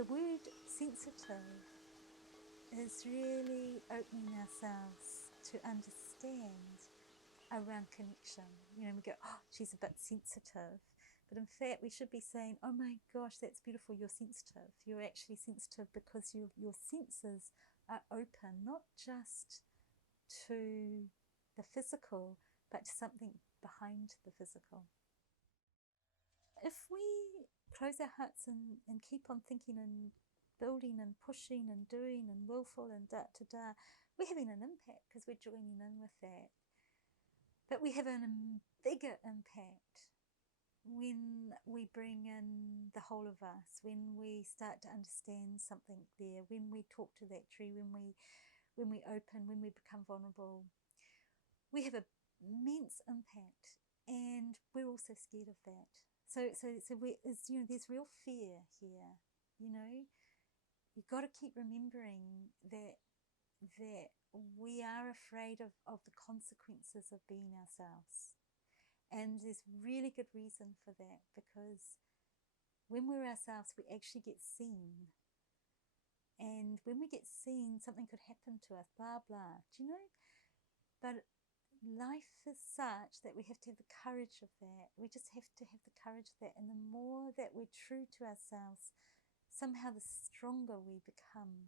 the word sensitive is really opening ourselves to understand around connection. You know, we go, oh, she's a bit sensitive. But in fact, we should be saying, oh my gosh, that's beautiful, you're sensitive. You're actually sensitive because your senses are open, not just to the physical, but to something behind the physical. If we close our hearts and keep on thinking and building and pushing and doing and willful and da-da-da, we're having an impact because we're joining in with that. But we have a bigger impact when we bring in the whole of us, when we start to understand something there, when we talk to that tree, when we open, when we become vulnerable. We have an immense impact, and we're also scared of that. So there's real fear here. You know, you've got to keep remembering that we are afraid of the consequences of being ourselves. And there's really good reason for that, because when we're ourselves, we actually get seen. And when we get seen, something could happen to us, blah, blah. Do you know? But life is such that we have to have the courage of that. We just have to have the courage of that. And the more that we're true to ourselves, somehow the stronger we become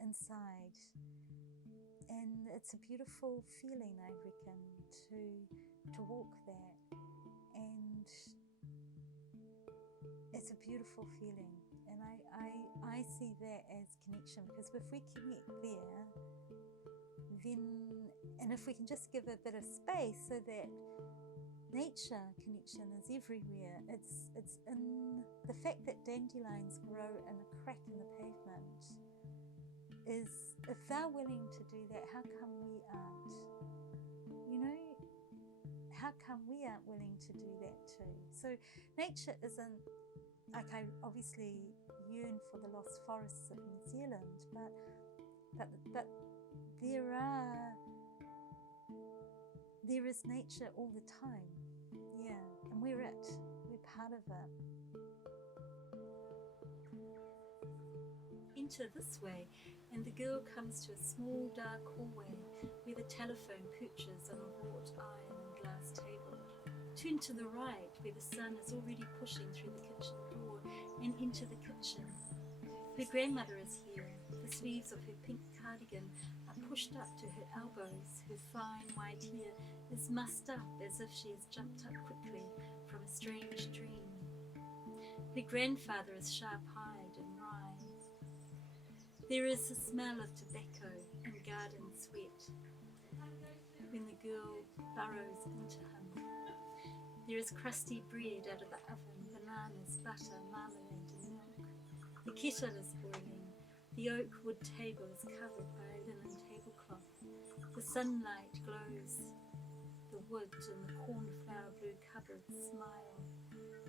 inside. And it's a beautiful feeling, I reckon, to walk that. And it's a beautiful feeling. And I see that as connection, because if we connect there, then, and if we can just give a bit of space so that nature connection is everywhere. It's in the fact that dandelions grow in a crack in the pavement. Is, if they're willing to do that, how come we aren't? You know, how come we aren't willing to do that too? So nature isn't, like, I obviously yearn for the lost forests of New Zealand, but there is nature all the time, yeah, and we're part of it. Enter this way, and the girl comes to a small dark hallway where the telephone perches on a wrought iron and glass table. Turn to the right, where the sun is already pushing through the kitchen door, and enter the kitchen. Her grandmother is here. The sleeves of her pink cardigan are pushed up to her elbows. Her fine white hair is mussed up as if she has jumped up quickly from a strange dream. Her grandfather is sharp-eyed and wry. There is the smell of tobacco and garden sweat when the girl burrows into him. There is crusty bread out of the oven, bananas, butter, marmalade and milk. The kettle is boiling. The oak wood table is covered by a linen tablecloth. The sunlight glows. The wood and the cornflower blue cupboards smile.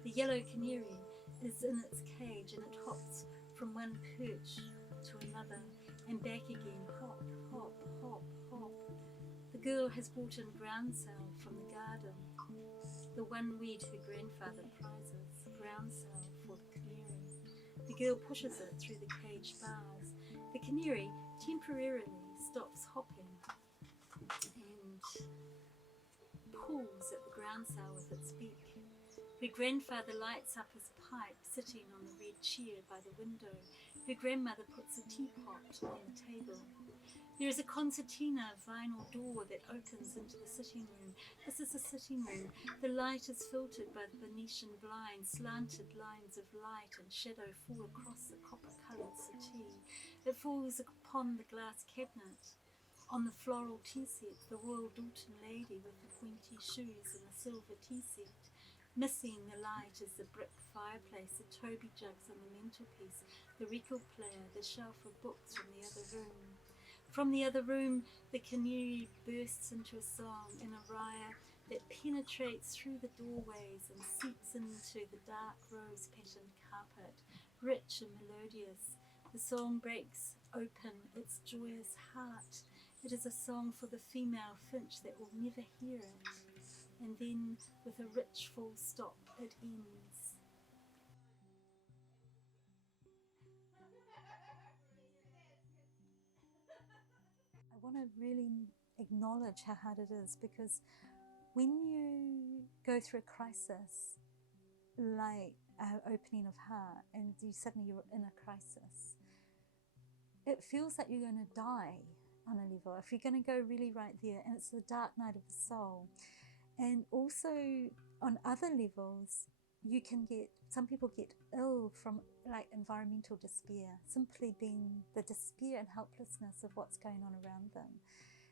The yellow canary is in its cage, and it hops from one perch to another and back again, hop, hop, hop, hop. The girl has brought in groundsel from the garden, the one weed her grandfather prizes, groundsel for the canary. The girl pushes it through the cage bars. The canary temporarily stops hopping and pulls at the groundsel with its beak. Her grandfather lights up his pipe sitting on the red chair by the window. Her grandmother puts a teapot on the table. There is a concertina vinyl door that opens into the sitting room. This is the sitting room. The light is filtered by the Venetian blinds. Slanted lines of light and shadow fall across the copper-coloured settee. It falls upon the glass cabinet. On the floral tea set, the Royal Dalton lady with the pointy shoes and a silver tea set. Missing the light is the brick fireplace, the Toby jugs on the mantelpiece, the record player, the shelf of books from the other room. From the other room, the canary bursts into a song in a raya that penetrates through the doorways and seeps into the dark rose-patterned carpet, rich and melodious. The song breaks open its joyous heart. It is a song for the female finch that will never hear it. And then, with a rich full stop, it ends. want to really acknowledge how hard it is, because when you go through a crisis, like an opening of heart, and suddenly you're in a crisis, it feels like you're going to die on a level, if you're going to go really right there, and it's the dark night of the soul. And also on other levels, some people get ill from like environmental despair, simply being the despair and helplessness of what's going on around them.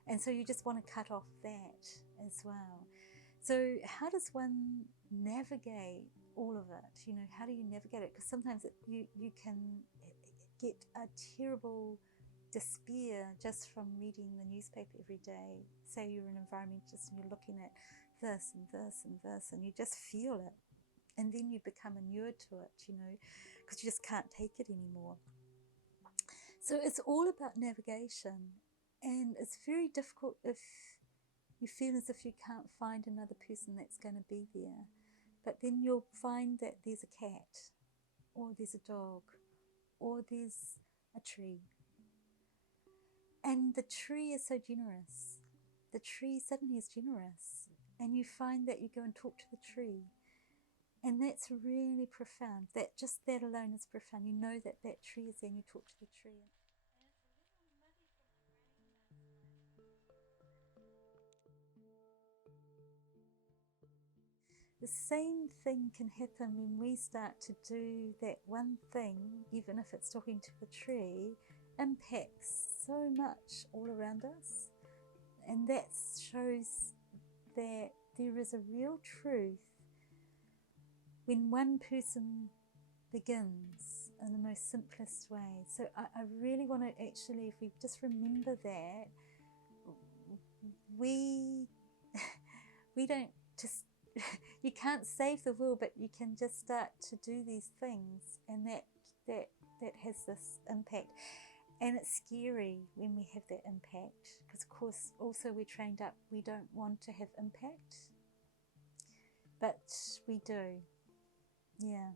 And so you just want to cut off that as well. So how does one navigate all of it? How do you navigate it? Because sometimes you can get a terrible despair just from reading the newspaper every day. Say you're an environmentalist and you're looking at this and this and this, and you just feel it. And then you become inured to it, because you just can't take it anymore. So it's all about navigation. And it's very difficult if you feel as if you can't find another person that's going to be there. But then you'll find that there's a cat, or there's a dog, or there's a tree. And the tree is so generous. The tree suddenly is generous. And you find that you go and talk to the tree. And that's really profound. That alone is profound. You know that that tree is there, and you talk to the tree. And it's a little muddy from the rain last night. The same thing can happen when we start to do that one thing, even if it's talking to the tree, impacts so much all around us. And that shows that there is a real truth when one person begins in the most simplest way. So I really want to actually, if we just remember that, we don't just, you can't save the world, but you can just start to do these things, and that has this impact. And it's scary when we have that impact, because of course also we're trained up, we don't want to have impact, but we do. Yeah.